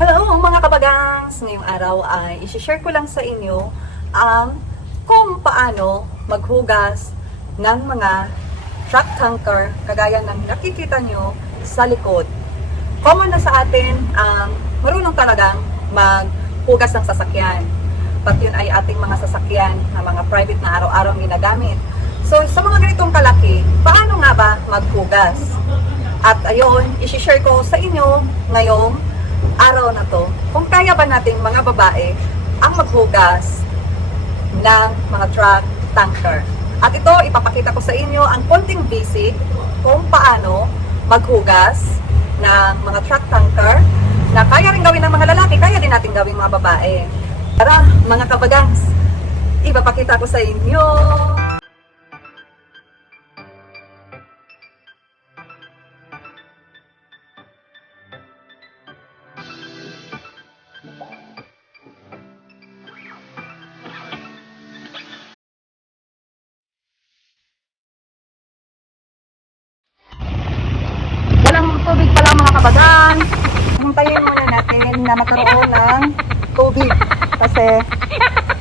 Hello mga kabagangs! Ngayong araw ay isi-share ko lang sa inyo ang kung paano maghugas ng mga truck tanker kagaya ng nakikita nyo sa likod. Common na sa atin ang marunong talagang maghugas ng sasakyan. Pag yun ay ating mga sasakyan na mga private na araw-araw ginagamit. So sa mga ganitong kalaki, paano nga ba maghugas? At ayun, isi-share ko sa inyo ngayong araw na to, kung kaya ba nating mga babae ang maghugas ng mga truck tanker. At ito, ipapakita ko sa inyo ang konting basic kung paano maghugas ng mga truck tanker na kaya rin gawin ng mga lalaki, kaya din natin gawin mga babae. Tara, mga kabagangs, ipapakita ko sa inyo. Tubig pa lang mga kabagan. Hintayin muna natin na magkaroon ng tubig kasi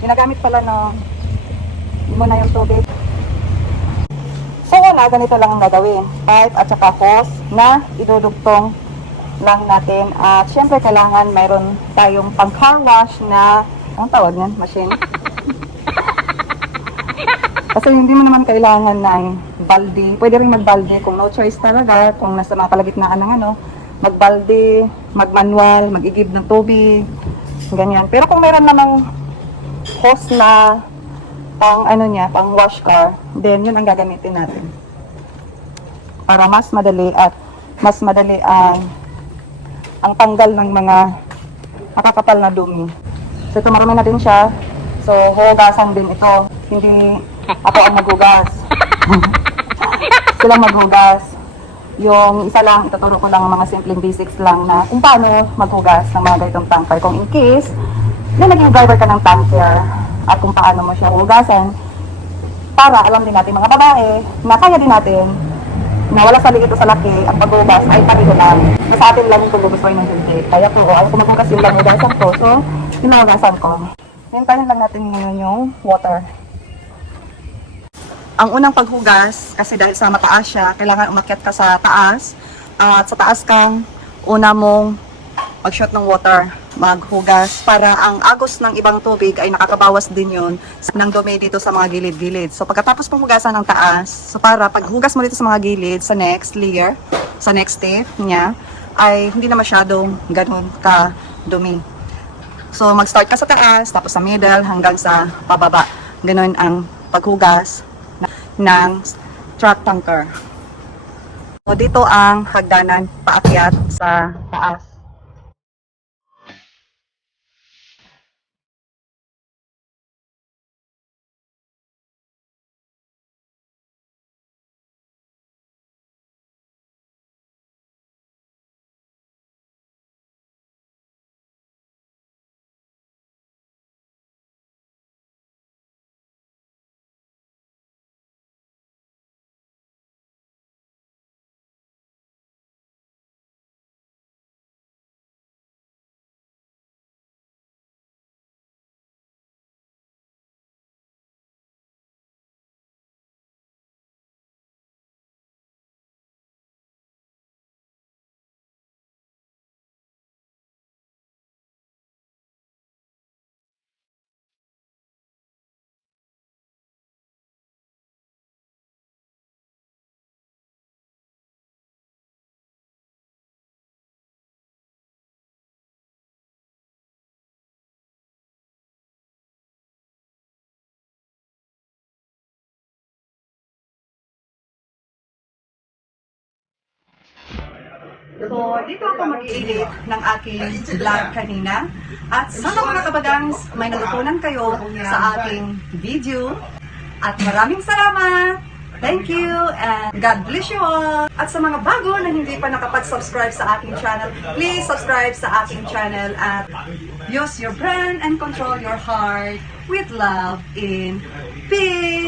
ginagamit pala no muna yung tubig. So wala, ganito lang ang gagawin. Pipe at saka hose na idudugtong lang natin. At syempre kailangan mayroon tayong pang car wash na, anong tawag yan? Machine. Kasi hindi mo naman kailangan ng balde. Pwede rin magbalde kung no choice talaga. Kung nasa mga palagitnaan ng magbalde, magmanual, mag-igib ng tubig, ganyan. Pero kung meron namang hose na pang pang wash car, then yun ang gagamitin natin. Para mas madali at mas madali ang tanggal ng mga nakakapal na dumi. So ito marami na din siya. So hugasan din ito. Hindi ako ang maghugas. Silang maghugas. Yung isa lang, ituturo ko lang ang mga simpleng basics lang na kung paano maghugas ng mga ganitong tanker. Kung in case na naging driver ka ng tanker at kung paano mo siya hugasan para alam din natin mga babae na kaya din natin na wala sa liit o sa laki ang paghugas ay pareho lang. Sa atin lang kung gusto ng hindi. Kaya po, ayaw ko maghugas yung lang hugasan ko. So, hinuhugasan ko. Hintayin lang natin ngayon yung water. Ang unang paghugas, kasi dahil sa mataas siya, kailangan umakyat ka sa taas. At sa taas kang una mong mag-shot ng water, maghugas. Para ang agos ng ibang tubig ay nakakabawas din yun ng dumi dito sa mga gilid-gilid. So pagkatapos pong hugasan ng taas, so para paghugas mo dito sa mga gilid, sa next layer, sa next step niya, ay hindi na masyadong ganun ka dumi. So mag-start ka sa taas, tapos sa middle, hanggang sa pababa. Ganun ang paghugas ng truck tanker. So dito ang hagdanan paakyat sa taas. So, dito ako mag-i-edit ng aking vlog kanina. At sana mga kabagangs, may natutunan kayo sa aking video. At maraming salamat! Thank you and God bless you all! At sa mga bago na hindi pa nakapag-subscribe sa aking channel, please subscribe sa aking channel at use your brain and control your heart with love in peace!